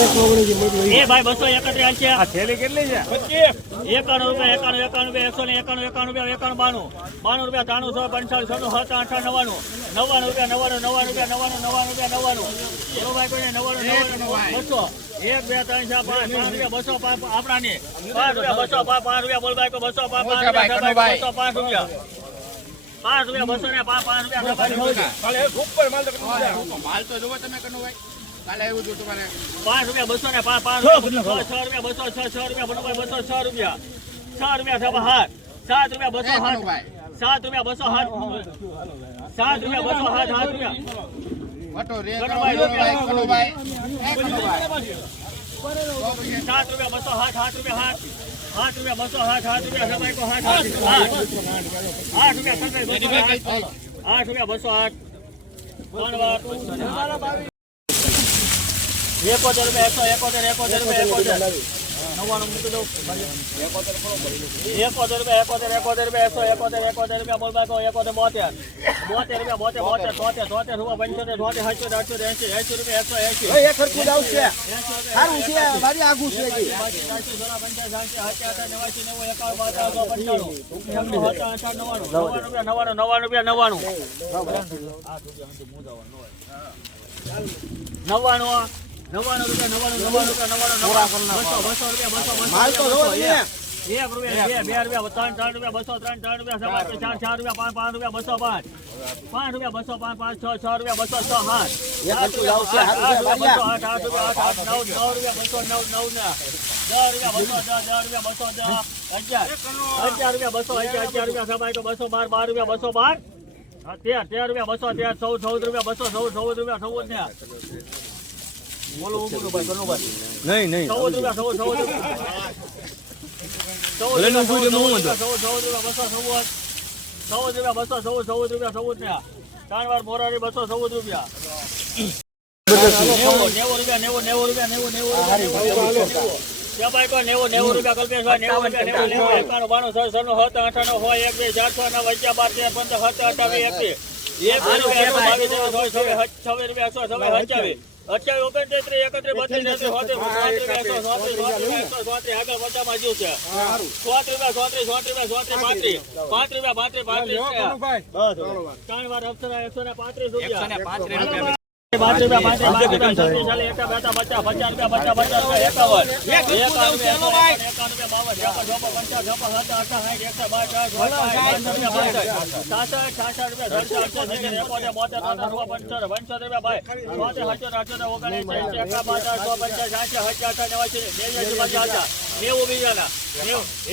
એ ભાઈ બસો એકત્રીસ છે. આ થેલી કેટલી છે? એકાણું રૂપિયા એકાણું એકાણું રૂપિયા એકસો ને એકાણું એકાણું રૂપિયા એકાણું બાણું. બાણું રૂપિયા ત્રાણું સો પંચાવન છન્નું સત્તા અઠા નવ્વાણું. નવ્વાણું રૂપિયા નવ્વાણું નવ્વાણું રૂપિયા નવ્વાણું નવ્વાણું રૂપિયા નવ્વાણું. એનો ભાઈ કોઈને નવ્વાણું નવ્વાણું બસો. એક બે ત્રણ ચાર પાંચ પાંચ રૂપિયા બસો પાંચ આપણાની. પાંચ રૂપિયા બસો પાંચ પાંચ રૂપિયા બોલ ભાઈ બસો પાંચ પાંચ રૂપિયા બસો પાંચ રૂપિયા. પાંચ રૂપિયા બસો ને પાંચ પાંચ રૂપિયા માલ તો જોવો તમે કનુભાઈ. કાલે આવ્યું હતું તમારે? પાંચ રૂપિયા બસો ને પાંચ પાંચ છ રૂપિયા બસો છ છ રૂપિયા બસો બસો છ રૂપિયા. છ રૂપિયા થવા હાથ. સાત રૂપિયા બસો હાથ. સાત રૂપિયા બસો હાથ. સાત રૂપિયા બસો હાથ હાથ રૂપિયા. સાત રૂપિયા બસો હાથ હાથ રૂપિયા હાથ. હાથ રૂપિયા બસો હાથ હાથ રૂપિયા સબાઈ કો હાથ હાથ આઠ રૂપિયા આઠ રૂપિયા બસો આઠ ત્રણ વાર. એકોતેર રૂપિયા એકસો એકોતેર એકોતેર રૂપિયા એકોતેર નવ્વાણું મૂકી દઉં. એકોતેર રૂપિયા એકોતેર એકોતેર રૂપિયા એકસો એકોતેર એકોતેર રૂપિયા બોલ બાકો એકોતેર બોતેર. બોતેર રૂપિયા બોતેર બોતેર તોતેર તોતેર રૂપિયા પંચોતેર તોતેર અઠ્યોતેર એસી એસી રૂપિયા એકસો એસી સરખું જ આવશે. સારું છે મારી આગું છે નવ્વાણું નવ્વાણું રૂપિયા નવ્વાણું. નવ્વાણું રૂપિયા નવ્વાણું નવ્વાણું રૂપિયા. એક રૂપિયા બે બે રૂપિયા ત્રણ ત્રણ રૂપિયા બસો ત્રણ ત્રણ રૂપિયા સવા ચાર ચાર રૂપિયા પાંચ પાંચ રૂપિયા બસો પાંચ પાંચ રૂપિયા બસો પાંચ પાંચ છ છ રૂપિયા બસો છ સાત સાત. રૂપિયા આઠ રૂપિયા આઠ આઠ આઠ નવ નવ રૂપિયા બસો નવ નવ ને દસ રૂપિયા બસો દસ દસ રૂપિયા બસો દસ અગિયાર અગિયાર રૂપિયા બસો અગિયાર અગિયાર રૂપિયા સવાય તો બસો બાર બાર રૂપિયા બસો બાર તેર તેર રૂપિયા બસો તેર ચૌદ ચૌદ રૂપિયા બસો ચૌદ ચૌદ રૂપિયા ચૌદ ને બોલો બોલો ભાઈ કનુભાઈ નહીં નહીં. ચૌદ રૂપિયા ચૌદ ચૌદ રૂપિયા. ચૌદ રૂપિયા ચૌદ ચૌદ ચૌદ ચૌદ રૂપિયા બસો ચૌદ ચૌદ રૂપિયા બસો ચૌદ ચૌદ રૂપિયા ચૌદ ને ત્રણ વાર મોરારી બસો ચૌદ રૂપિયા. નેવું નેવું રૂપિયા નેવું નેવું રૂપિયા નેવું નેવું રૂપિયા નેવું નેવું રૂપિયા. કલ્પેશભાઈ નેવું રૂપિયા નેવું નેવું એકાણું બાણું છ સનું સત્તર અઠાણું હોય એક બે ચાર છ નવ અગિયાર બાર તેર પંદર સત્તર એક બે એક રૂપિયા બાવીસ છવ્વીસ છવ્વીસ રૂપિયા એકસો છવ્વીસ અઠ્યાવીસ. અઠ્યાવીસ ઓગણત્રીસ ત્રીસ એકત્રીસ બત્રીસ આગળ પચાસમાં જીવ છે. રૂપિયા ચોત્રીસ ચોત્રીસ રૂપિયા ચોત્રીસ પાંત્રીસ. પાંત્રીસ રૂપિયા પાંત્રીસ પાંત્રીસ ત્રણ વાર અપ્સરા એકસો ને પાંત્રીસ રૂપિયા. પાંત્રીસ રૂપિયા પાંત્રીસ રૂપિયા પચાસ પચાસ રૂપિયા પચાસ પચાસ રૂપિયા એકાવન રૂપિયા સો નેવું બીજાના.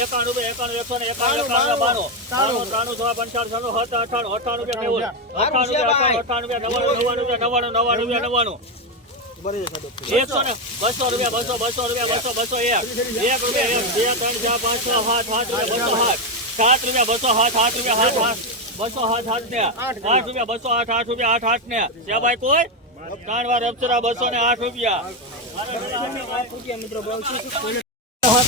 એકાણું એકાણું એકસો ને એકાણું એકાણું બાણું. ત્રાણું ત્રાણું સો પંચાવન છન્નું સત્તર અઠાણું અઠાણું રૂપિયા નેવું. અઠાણું રૂપિયા અઠાણું રૂપિયા નવ્વાણું નવ્વાણું રૂપિયા નવ્વાણું નવ્વાણું રૂપિયા નવ્વાણું. એકસો ને બસો રૂપિયા બસો બસો રૂપિયા બસો બસો એક. એક રૂપિયા એક. બે ત્રણ ચાર પાંચ છ સાત સાત રૂપિયા બસો સાત. સાત રૂપિયા બસો સાત સાત રૂપિયા સાત સાત. બસો સાત સાત ને. આઠ રૂપિયા બસો આઠ આઠ રૂપિયા આઠ આઠ ને. ત્યાં ભાઈ કોઈ? ત્રણ વાર અપ્સરા બસો ને આઠ રૂપિયા.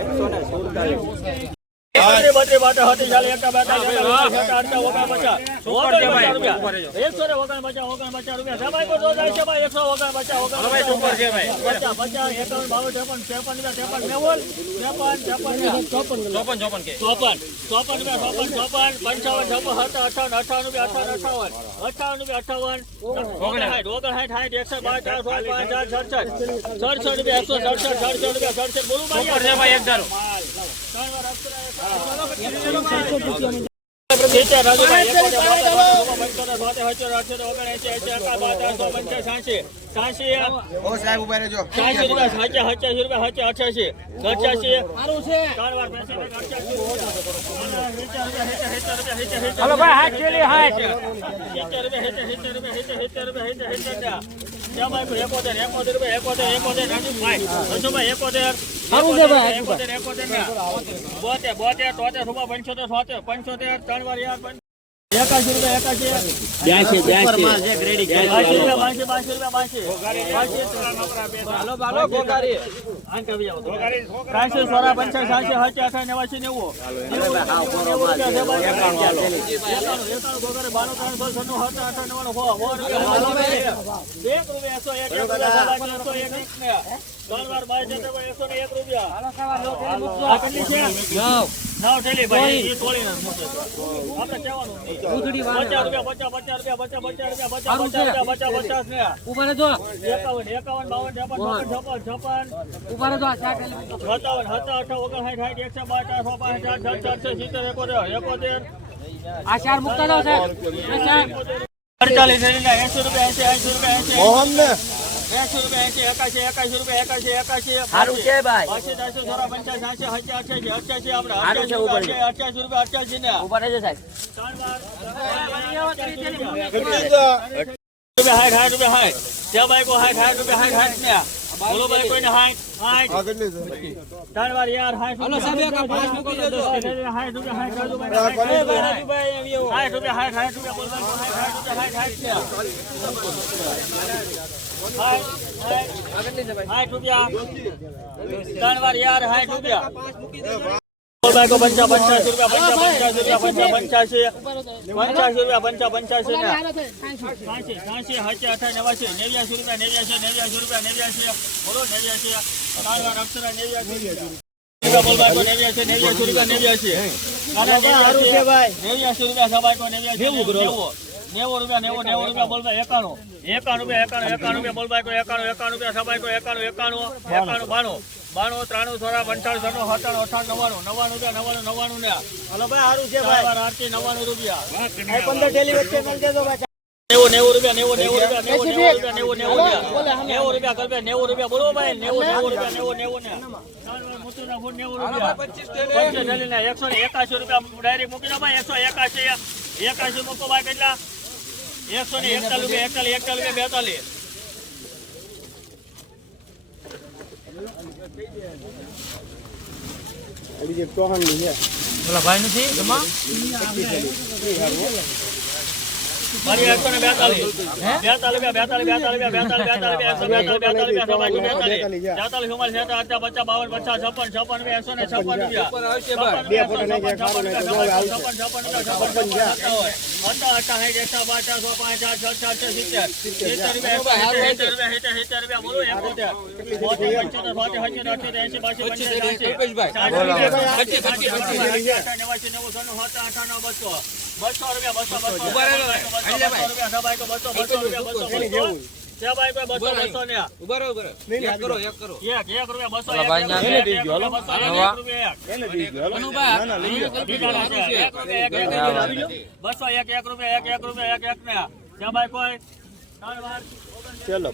એકસો ને સુડતાલીસ બત્રી બાટે હતી ચાલે એકા બેટા એકા અડધા ઓગણ પચાસ ઓગણ પચાસ રૂપિયા એકસો ને ઓગણ પચાસ ઓગણ રૂપિયા. ભાઈ એકસો ઓગણ ઓગણ એકાવન બાવન ત્રેપન ત્રેપન રૂપિયા ત્રેપન નેવું ત્રેપન ત્રેપન ચોપન ચોપન ચોપન ચોપન રૂપિયા ચોપન ચોપન પંચાવન છપ્પન સત્તર અઠાવન અઠાવન રૂપિયા અઠાવન અઠાવન રૂપિયા અઠાવન. ઓગણસાઠ ઓગણસાઠ સાઠ એકસો બાર ચાર પાંચ પાંચ ચાર સડસઠ. સડસઠ રૂપિયા એકસો સડસઠ સડસઠ રૂપિયા સડસઠ બોલું ભાઈ એક ધારો. ત્રણ વાર અઠ્યાસી ભાઈ હાથ ચેલી હાથ ભાઈ એકોતેર એકોતેર રૂપિયા એકોતેર એકોતેર રાજુભાઈ રાજુભાઈ એકોતેર સારું છે ભાઈ, બોતેર બોતેર તોતેર રૂપિયા પંચોતેર સોતેર પંચોતેર ત્રણ વાર યાર એકાશી રૂપિયા એકાશી બ્યાસી બ્યાસી બાસી રૂપિયા બાસી રૂપિયા બાસી છે. હાલો ગોગારી. ત્રાસી, સોળા, પંચાસી, સાતસી, સાતસી, અઠાસી, નેવાસી, નેવું. બાણું, ત્રણસો, છન્નું, સત્તર, અઠાવન, નવ્વાણું, સો, સો રૂપિયા. એકસો એક, એકસો એક, ત્રણ વાર બાય છે એકસો ને એક રૂપિયા. આ? નવ થેલી ભાઈ, એ તોળી ના મૂકે આપણે કહેવાનું રૂપિયા, પચાસ, પચાસ રૂપિયા, પચાસ, પચાસ રૂપિયા, પચાસ, પચાસ રૂપિયા, પચાસ, પચાસ ને. એકાવન, એકાવન, બાવન, ત્રેપન, ચોપન, છપ્પન, જો સત્તાવન, સત્તાવન, અઠાવન, ઓગણસાઠ, સાઠ, એકસો બાર, ચારસો પાંચ, ચાર, એકોતેર, એકોતેર, અડતાલીસ, એંશી, એંશી રૂપિયા, એંશી, એંશી રૂપિયા, એંશી, મોહન ને એંશી રૂપિયા, એંશી, એકાશી, એકાશી રૂપિયા, એકાસી એકાશી, સારું છે ભાઈ બાસી, ત્રાસી, ચોરા, પંચાસી, સાતસી, અઠ્યાસી, અઠ્યાસી આપણે, સારું છે, ઉપર અઠ્યાસી, રૂપિયા, અઠ્યાસી ને. ઊભા રહેજો સાહેબ ત્રણ વાર, અઠ્યાસી રૂપિયા. કેટલી છે રૂપિયા હાઠ, હાઠ રૂપિયા હાઠ. ત્યાં ભાઈ કો હાઠ, હાઠ રૂપિયા હાઠ, હાઠ ને. બોલો ભાઈ કોઈને કેટલી છે ત્રણ વાર યાર હાઠ રૂપિયા. હાઠ રૂપિયા, રૂપિયા, હાઠ રૂપિયા, હાઠ રૂપિયા, રૂપિયા, હાઠ, હાઠ રૂપિયા, બોલો ભાઈ કો હાઠ, હાઠ રૂપિયા. ત્રણ વાર યાર હાઠ રૂપિયા બોલ ભાઈ કો પંચા પંચાસી રૂપિયા પંચા રૂપિયા પંચા પંચાસી પંચાસી પંચા પંચાસી હાચી અઠા નેવાસી નેવ્યાસી રૂપિયા નેવ્યાસી નેવ્યાસી રૂપિયા નેવ્યાસી બોલો નેવ્યાસી ત્રણ અક્ષરા નેવ્યાસી નેવ્યાસી રૂપિયા નેવ્યાસી નેવું રૂપિયા નેવું નેવું રૂપિયા બોલ ભાઈ એકાણું. એકાણું રૂપિયા એકાણું એકાણું રૂપિયા બોલ ભાઈ એકાણું એકાણું રૂપિયા સભાઈ કો એકાણું એકાણું એકાણું બાણું. બાણું ત્રાણું સોળા પંચાણું સત્તાણું અઠાણું અઠાણું નવાણું નવાણું રૂપિયા નવાણું નવાણું ને. હલો ભાઈ સારું છે ભાઈ. આરતી નવાણું રૂપિયા. પંદર ડેલી વચ્ચે મળી દેજો ભાઈ. નેવું નેવું રૂપિયા નેવું નેવું રૂપિયા નેવું નેવું નેવું નેવું રૂપિયા. નેવું રૂપિયા કરવે નેવું રૂપિયા બોલો ભાઈ નેવું નેવું રૂપિયા નેવું નેવું ને. એકસો એકાશી રૂપિયા ડાયરેક્ટ મૂકી દો ભાઈ એકસો એકાશી. એકાશી મૂકો ભાઈ કેટલા? એકસો ને એકતાલીસ રૂપિયા એકતાલીસ એકતાલીસ બેતાલીસ. અડીજે ભાઈ નથી છે. મારી એકસો ને બેતાલીસ બેતાલીસ રૂપિયા બેતાલીસ બેતાલીસ બેતાલીસ બેતાલીસ એકસો બેતાલીસ બેતાલીસ બેતાલીસ બેતાલીસ બેતાલીસ ચુમ્માલીસ છેતાલીસ અઠ્ઠા પચાસ બાવન પચાસ છપ્પન છપ્પન એકસો ને છપ્પન રૂપિયા છપ્પન છપ્પન છપ્પન અઠ્ઠા અઠ્ઠા સાઠ એકસો બાર ચારસો પાંચ ચાર છ ચાર સિત્તેર સિત્તેર રૂપિયા સિત્તેર રૂપિયા સિત્તેર સિત્તેર રૂપિયા બોલો એકોતેર બોતેર પંચોતેર બોતેર સત્તર અઠ્યોતેર એંશી બાસી પંચાસી નેવું સોનું સત્તર અઠાણું બસો બસો બસો રૂપિયા બસો બસો રૂપિયા બસો રૂપિયા બસો એક. બસો બસો એક એક રૂપિયા એક એક રૂપિયા એક એક ને. સબાઈ કોઈ? ચલો.